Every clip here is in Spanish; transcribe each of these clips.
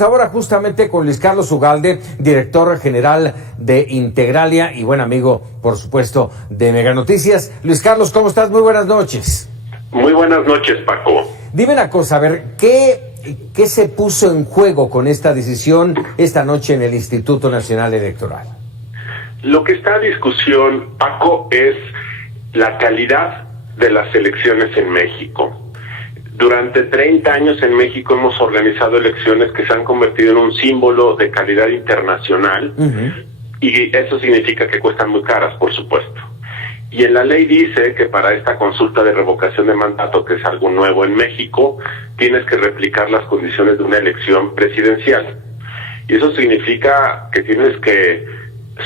Ahora justamente con Luis Carlos Ugalde, director general de Integralia y buen amigo, por supuesto, de Mega Noticias. Luis Carlos, ¿cómo estás? Muy buenas noches. Muy buenas noches, Paco. Dime una cosa, a ver, ¿qué se puso en juego con esta decisión esta noche en el Instituto Nacional Electoral? Lo que está a discusión, Paco, es la calidad de las elecciones en México. Durante 30 años en México hemos organizado elecciones que se han convertido en un símbolo de calidad internacional, y eso significa que cuestan muy caras, por supuesto. Y en la ley dice que para esta consulta de revocación de mandato, que es algo nuevo en México, tienes que replicar las condiciones de una elección presidencial. Y eso significa que tienes que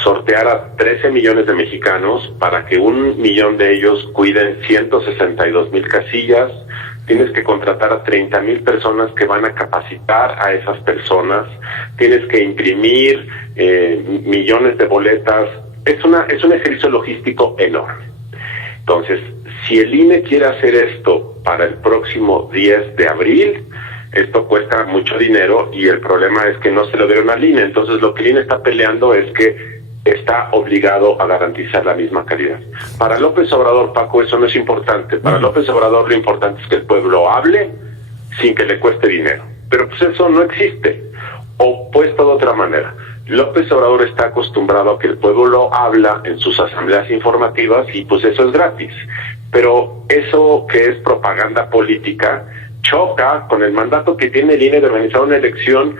sortear a 13 millones de mexicanos para que 1 millón de ellos cuiden 162,000 casillas. Tienes que contratar a 30,000 personas que van a capacitar a esas personas. Tienes que imprimir millones de boletas. Es un ejercicio logístico enorme. Entonces, si el INE quiere hacer esto para el próximo 10 de abril, esto cuesta mucho dinero y el problema es que no se lo dieron al INE. Entonces, lo que el INE está peleando es que está obligado a garantizar la misma calidad. Para López Obrador, Paco, eso no es importante. Para López Obrador lo importante es que el pueblo hable sin que le cueste dinero. Pero pues eso no existe. O puesto de otra manera, López Obrador está acostumbrado a que el pueblo habla en sus asambleas informativas y pues eso es gratis. Pero eso que es propaganda política choca con el mandato que tiene el INE de organizar una elección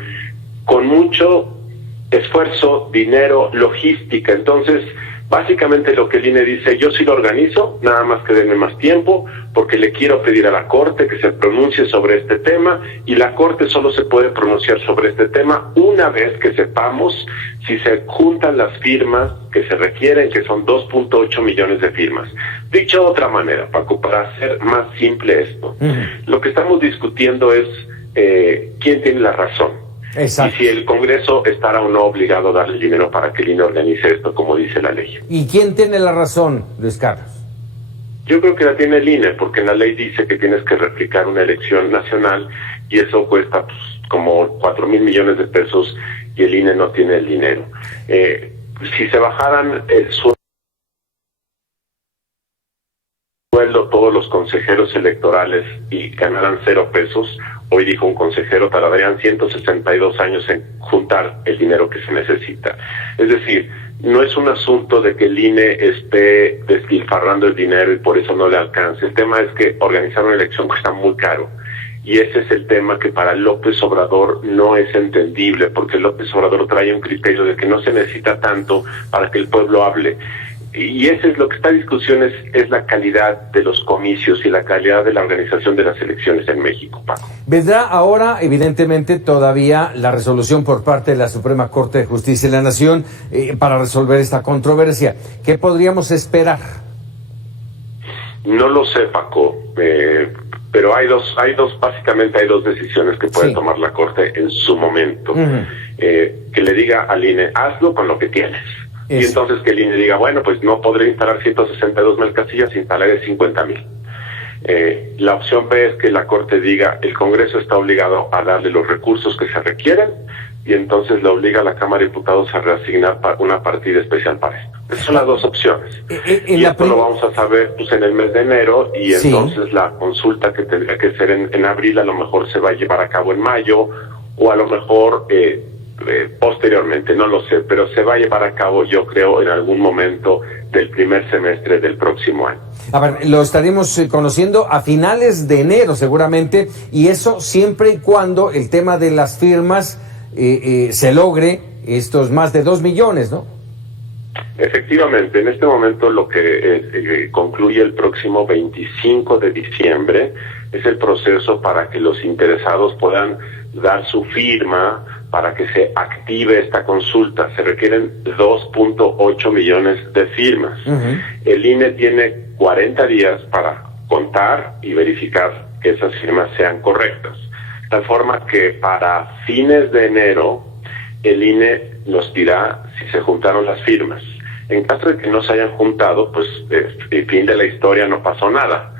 con mucho esfuerzo, dinero, logística. Entonces, básicamente lo que el INE dice, yo sí lo organizo, nada más que denme más tiempo, porque le quiero pedir a la Corte que se pronuncie sobre este tema, y la Corte solo se puede pronunciar sobre este tema una vez que sepamos si se juntan las firmas que se requieren, que son 2.8 millones de firmas. Dicho de otra manera, Paco, para hacer más simple esto, lo que estamos discutiendo es quién tiene la razón. Exacto. Y si el Congreso estará o no obligado a darle dinero para que el INE organice esto, como dice la ley. ¿Y quién tiene la razón, Luis Carlos? Yo creo que la tiene el INE, porque la ley dice que tienes que replicar una elección nacional y eso cuesta pues, como 4,000 millones de pesos y el INE no tiene el dinero. Si se bajaran el sueldo todos los consejeros electorales y ganaran 0 pesos, hoy dijo un consejero, tardarían 162 años en juntar el dinero que se necesita. Es decir, no es un asunto de que el INE esté despilfarrando el dinero y por eso no le alcance. El tema es que organizar una elección cuesta muy caro. Y ese es el tema que para López Obrador no es entendible, porque López Obrador trae un criterio de que no se necesita tanto para que el pueblo hable. Y ese es lo que está en discusión, es la calidad de los comicios y la calidad de la organización de las elecciones en México, Paco. Vendrá ahora, evidentemente, todavía la resolución por parte de la Suprema Corte de Justicia de la Nación para resolver esta controversia. ¿Qué podríamos esperar? No lo sé, Paco, pero básicamente hay dos decisiones que puede tomar la Corte en su momento. Que le diga al INE, hazlo con lo que tienes. Y entonces que el INE diga, bueno, pues no podré instalar 162,000 casillas, instalaré 50,000. La opción B es que la Corte diga, el Congreso está obligado a darle los recursos que se requieren, y entonces le obliga a la Cámara de Diputados a reasignar una partida especial para esto. Esas son las dos opciones. Y esto lo vamos a saber pues en el mes de enero, y entonces la consulta que tendría que ser en abril, a lo mejor se va a llevar a cabo en mayo, o a lo mejor posteriormente, no lo sé, pero se va a llevar a cabo, yo creo, en algún momento del primer semestre del próximo año. A ver, lo estaremos conociendo a finales de enero seguramente, y eso siempre y cuando el tema de las firmas se logre estos más de 2 millones, ¿no? Efectivamente, en este momento lo que concluye el próximo 25 de diciembre es el proceso para que los interesados puedan dar su firma para que se active esta consulta. Se requieren 2.8 millones de firmas. El INE tiene 40 días para contar y verificar que esas firmas sean correctas. De tal forma que para fines de enero el INE nos dirá si se juntaron las firmas. En caso de que no se hayan juntado, pues fin de la historia, no pasó nada.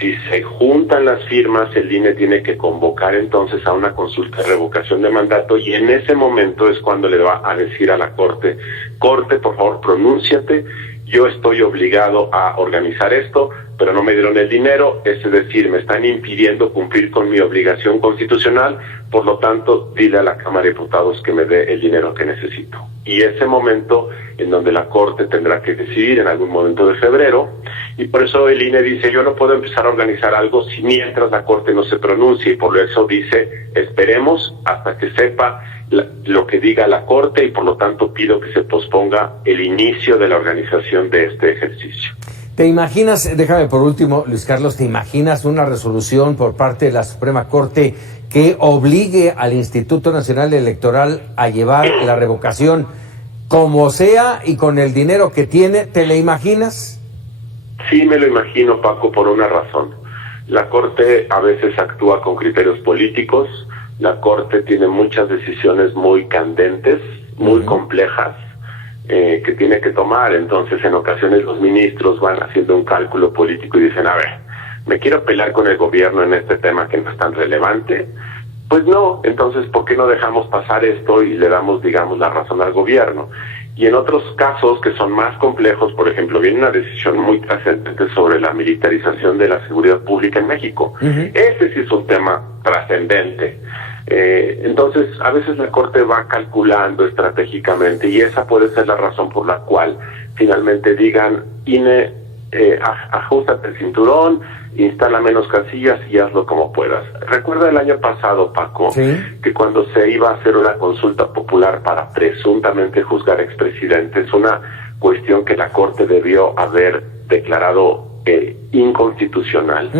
Si se juntan las firmas, el INE tiene que convocar entonces a una consulta de revocación de mandato, y en ese momento es cuando le va a decir a la Corte, por favor, pronúnciate, yo estoy obligado a organizar esto, pero no me dieron el dinero, es decir, me están impidiendo cumplir con mi obligación constitucional, por lo tanto, dile a la Cámara de Diputados que me dé el dinero que necesito. Y ese momento en donde la Corte tendrá que decidir en algún momento de febrero, y por eso el INE dice, yo no puedo empezar a organizar algo si mientras la Corte no se pronuncie, y por eso dice, esperemos hasta que sepa lo que diga la Corte, y por lo tanto pido que se posponga el inicio de la organización de este ejercicio. ¿Te imaginas, déjame por último, Luis Carlos, te imaginas una resolución por parte de la Suprema Corte que obligue al Instituto Nacional Electoral a llevar la revocación como sea y con el dinero que tiene? ¿Te la imaginas? Sí, me lo imagino, Paco, por una razón. La Corte a veces actúa con criterios políticos, la Corte tiene muchas decisiones muy candentes, muy complejas, que tiene que tomar. Entonces, en ocasiones los ministros van haciendo un cálculo político y dicen, a ver, ¿me quiero pelear con el gobierno en este tema que no es tan relevante? Pues no, entonces, ¿por qué no dejamos pasar esto y le damos, digamos, la razón al gobierno? Y en otros casos que son más complejos, por ejemplo, viene una decisión muy trascendente sobre la militarización de la seguridad pública en México. Ese sí es un tema trascendente. Entonces, a veces la Corte va calculando estratégicamente, y esa puede ser la razón por la cual finalmente digan, INE, ajustate el cinturón, instala menos casillas y hazlo como puedas. Recuerda el año pasado, Paco, ¿sí?, que cuando se iba a hacer una consulta popular para presuntamente juzgar expresidentes, una cuestión que la Corte debió haber declarado inconstitucional.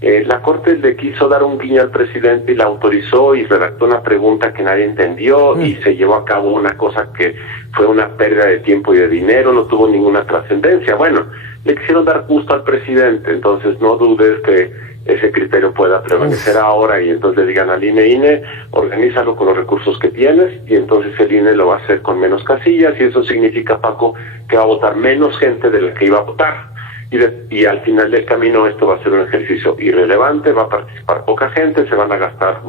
La Corte le quiso dar un guiño al presidente y la autorizó, y redactó una pregunta que nadie entendió, y se llevó a cabo una cosa que fue una pérdida de tiempo y de dinero, no tuvo ninguna trascendencia. Bueno, le quisieron dar gusto al presidente, entonces no dudes que ese criterio pueda prevalecer ahora, y entonces le digan al INE, organízalo con los recursos que tienes, y entonces el INE lo va a hacer con menos casillas, y eso significa, Paco, que va a votar menos gente de la que iba a votar. Y al final del camino esto va a ser un ejercicio irrelevante, va a participar poca gente, se van a gastar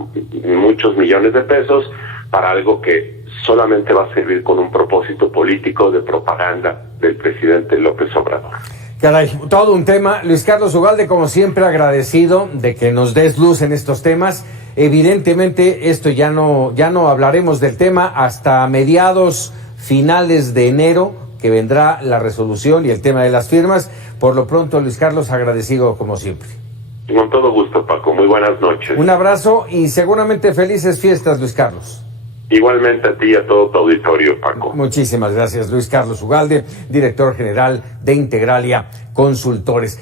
muchos millones de pesos para algo que solamente va a servir con un propósito político de propaganda del presidente López Obrador. Caray, todo un tema. Luis Carlos Ugalde, como siempre, agradecido de que nos des luz en estos temas. Evidentemente, esto ya no hablaremos del tema hasta mediados, finales de enero, que vendrá la resolución y el tema de las firmas. Por lo pronto, Luis Carlos, agradecido como siempre. Con todo gusto, Paco. Muy buenas noches. Un abrazo y seguramente felices fiestas, Luis Carlos. Igualmente a ti y a todo tu auditorio, Paco. Muchísimas gracias, Luis Carlos Ugalde, director general de Integralia Consultores.